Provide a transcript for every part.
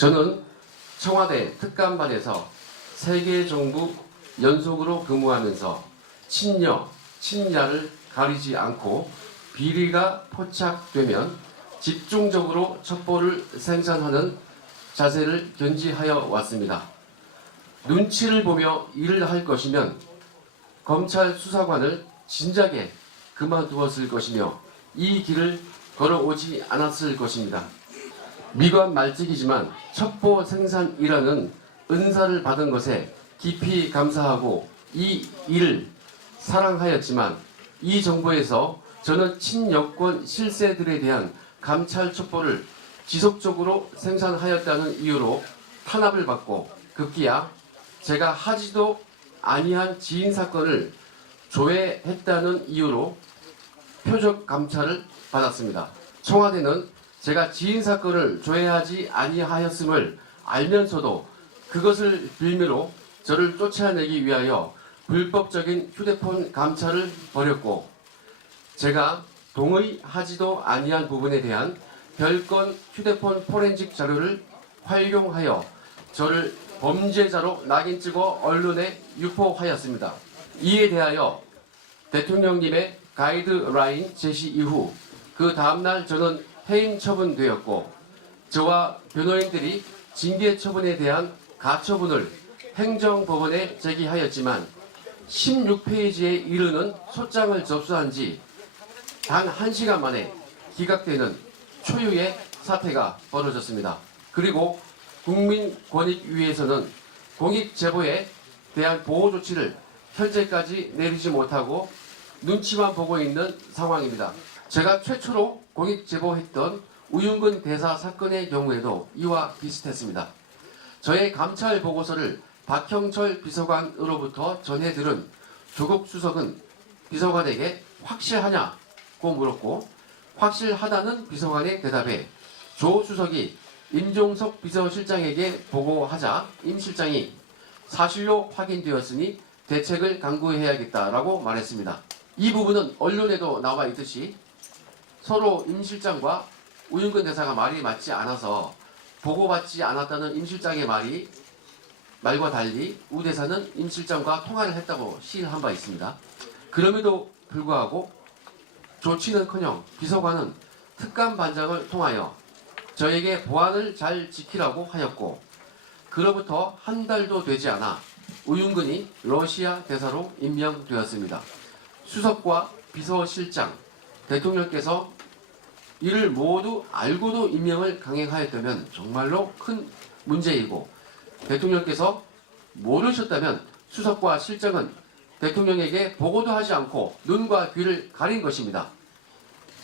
저는 청와대 특감반에서 3개 정부 연속으로 근무하면서 친여, 친야를 가리지 않고 비리가 포착되면 집중적으로 첩보를 생산하는 자세를 견지하여 왔습니다. 눈치를 보며 일을 할 것이면 검찰 수사관을 진작에 그만두었을 것이며 이 길을 걸어오지 않았을 것입니다. 미관 말직이지만 첩보 생산이라는 은사를 받은 것에 깊이 감사하고 이 일을 사랑하였지만 이 정부에서 저는 친여권 실세들에 대한 감찰 첩보를 지속적으로 생산하였다는 이유로 탄압을 받고 급기야 제가 하지도 아니한 지인 사건을 조회했다는 이유로 표적 감찰을 받았습니다. 청와대는 제가 지인 사건을 조회하지 아니하였음을 알면서도 그것을 빌미로 저를 쫓아내기 위하여 불법적인 휴대폰 감찰을 벌였고 제가 동의하지도 아니한 부분에 대한 별건 휴대폰 포렌식 자료를 활용하여 저를 범죄자로 낙인 찍어 언론에 유포하였습니다. 이에 대하여 대통령님의 가이드라인 제시 이후 그 다음날 저는 해임 처분되었고 저와 변호인들이 징계 처분에 대한 가처분을 행정법원에 제기하였지만 16페이지에 이르는 소장을 접수한 지 단 1시간 만에 기각되는 초유의 사태가 벌어졌습니다. 그리고 국민권익위에서는 공익제보에 대한 보호 조치를 현재까지 내리지 못하고 눈치만 보고 있는 상황입니다. 제가 최초로 공익제보했던 우윤근 대사 사건의 경우에도 이와 비슷했습니다. 저의 감찰 보고서를 박형철 비서관으로부터 전해들은 조국 수석은 비서관에게 확실하냐고 물었고 확실하다는 비서관의 대답에 조 수석이 임종석 비서실장에게 보고하자 임 실장이 사실로 확인되었으니 대책을 강구해야겠다라고 말했습니다. 이 부분은 언론에도 나와 있듯이 서로 임 실장과 우윤근 대사가 말이 맞지 않아서 보고받지 않았다는 임 실장의 말과 달리 우 대사는 임 실장과 통화를 했다고 시인한 바 있습니다. 그럼에도 불구하고 조치는커녕 비서관은 특감반장을 통하여 저에게 보안을 잘 지키라고 하였고 그로부터 한 달도 되지 않아 우윤근이 러시아 대사로 임명되었습니다. 수석과 비서실장, 대통령께서 이를 모두 알고도 임명을 강행하였다면 정말로 큰 문제이고 대통령께서 모르셨다면 수석과 실장은 대통령에게 보고도 하지 않고 눈과 귀를 가린 것입니다.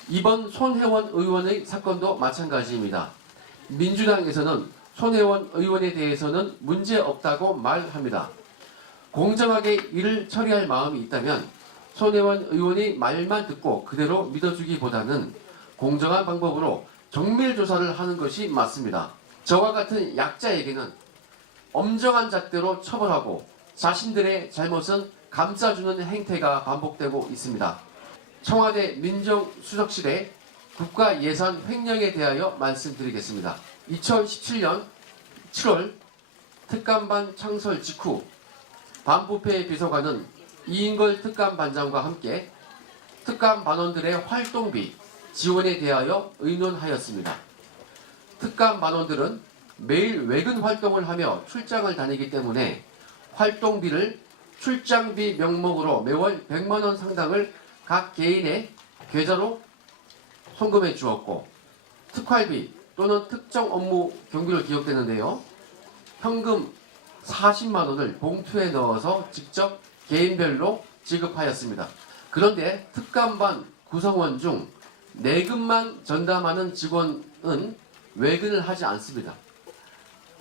이번 손혜원 의원의 사건도 마찬가지입니다. 민주당에서는 손혜원 의원에 대해서는 문제없다고 말합니다. 공정하게 일을 처리할 마음이 있다면 손혜원 의원이 말만 듣고 그대로 믿어주기보다는 공정한 방법으로 정밀조사를 하는 것이 맞습니다. 저와 같은 약자에게는 엄정한 잣대로 처벌하고 자신들의 잘못은 감싸주는 행태가 반복되고 있습니다. 청와대 민정수석실의 국가예산 횡령에 대하여 말씀드리겠습니다. 2017년 7월 특감반 창설 직후 반부패 비서관은 이인걸 특감반장과 함께 특감반원들의 활동비 지원에 대하여 의논하였습니다. 특감반원들은 매일 외근 활동을 하며 출장을 다니기 때문에 활동비를 출장비 명목으로 매월 100만원 상당을 각 개인의 계좌로 송금해 주었고 특활비 또는 특정 업무 경비로 기억되는데요. 현금 40만원을 봉투에 넣어서 직접 개인별로 지급하였습니다. 그런데 특감반 구성원 중 내근만 전담하는 직원은 외근을 하지 않습니다.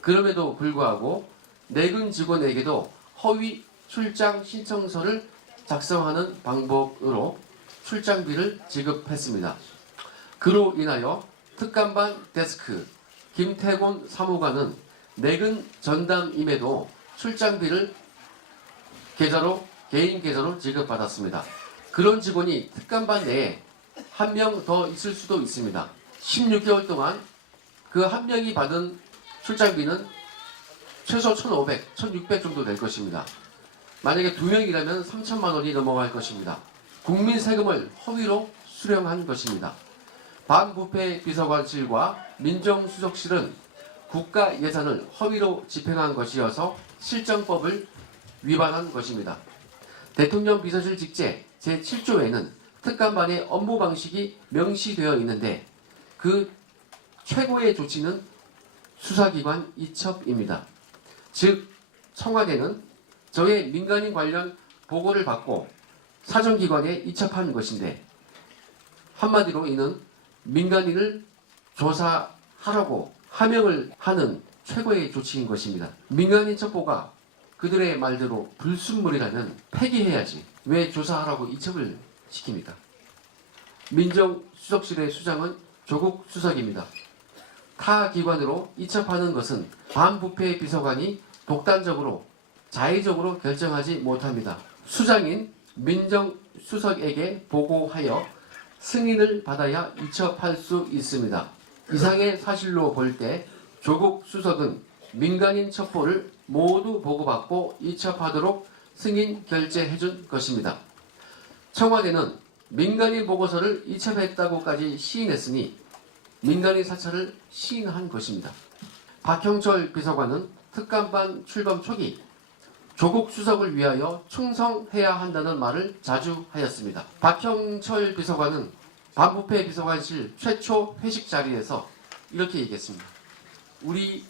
그럼에도 불구하고 내근 직원에게도 허위 출장 신청서를 작성하는 방법으로 출장비를 지급했습니다. 그로 인하여 특감반 데스크 김태곤 사무관은 내근 전담임에도 출장비를 개인 계좌로 지급받았습니다. 그런 직원이 특감반 내에 한 명 더 있을 수도 있습니다. 16개월 동안 그 한 명이 받은 출장비는 최소 1,500, 1,600 정도 될 것입니다. 만약에 2명이라면 3천만 원이 넘어갈 것입니다. 국민 세금을 허위로 수령한 것입니다. 반부패 비서관실과 민정수석실은 국가 예산을 허위로 집행한 것이어서 실정법을 위반한 것입니다. 대통령 비서실 직제 제7조에는 특감반의 업무 방식이 명시되어 있는데 그 최고의 조치는 수사기관 이첩입니다. 즉 청와대는 저의 민간인 관련 보고를 받고 사정기관에 이첩한 것인데 한마디로 이는 민간인을 조사하라고 하명을 하는 최고의 조치인 것입니다. 민간인 첩보가 그들의 말대로 불순물이라면 폐기해야지 왜 조사하라고 이첩을 시킵니까? 민정수석실의 수장은 조국 수석입니다. 타 기관으로 이첩하는 것은 반부패 비서관이 독단적으로 자의적으로 결정하지 못합니다. 수장인 민정수석에게 보고하여 승인을 받아야 이첩할 수 있습니다. 이상의 사실로 볼 때 조국 수석은 민간인 첩보를 모두 보고받고 이첩하도록 승인 결재해준 것입니다. 청와대는 민간인 보고서를 이첩했다고까지 시인했으니 민간인 사찰을 시인한 것입니다. 박형철 비서관은 특감반 출범 초기 조국 수석을 위하여 충성해야 한다는 말을 자주 하였습니다. 박형철 비서관은 반부패 비서관실 최초 회식 자리에서 이렇게 얘기했습니다. 우리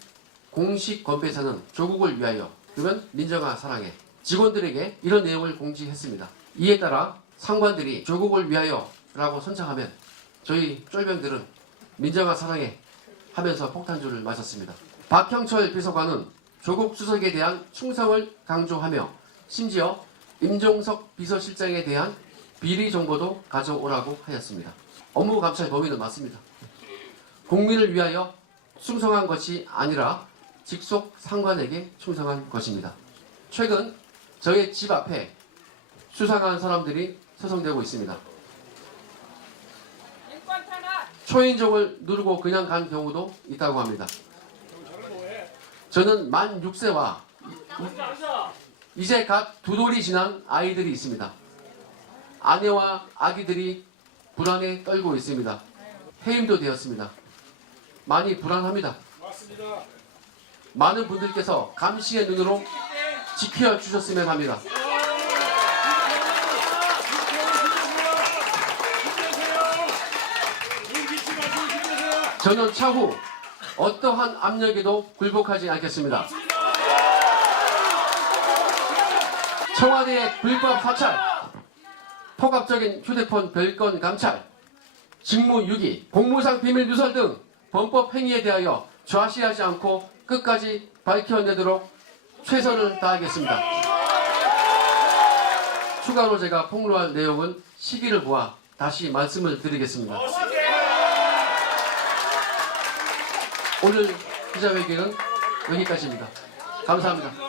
공식 건배사는 조국을 위하여, 그러면 민정아 사랑해. 직원들에게 이런 내용을 공지했습니다. 이에 따라 상관들이 조국을 위하여 라고 선창하면 저희 쫄병들은 민정아 사랑해 하면서 폭탄주를 마셨습니다. 박형철 비서관은 조국 수석에 대한 충성을 강조하며 심지어 임종석 비서실장에 대한 비리 정보도 가져오라고 하였습니다. 업무 감찰 범위는 맞습니다. 국민을 위하여 충성한 것이 아니라 직속 상관에게 충성한 것입니다. 최근 저의 집 앞에 수상한 사람들이 소송되고 있습니다. 초인종을 누르고 그냥 간 경우도 있다고 합니다. 저는 만 6세와 이제 갓 2돌이 지난 아이들이 있습니다. 아내와 아기들이 불안에 떨고 있습니다. 해임도 되었습니다. 많이 불안합니다. 많은 분들께서 감시의 눈으로 지켜주셨으면 합니다. 저는 차후 어떠한 압력에도 굴복하지 않겠습니다. 청와대의 불법 사찰, 폭압적인 휴대폰 별건 감찰, 직무유기, 공무상 비밀 누설 등 범법 행위에 대하여 좌시하지 않고 끝까지 밝혀내도록 최선을 다하겠습니다. 추가로 제가 폭로할 내용은 시기를 보아 다시 말씀을 드리겠습니다. 오늘 기자회견은 여기까지입니다. 감사합니다.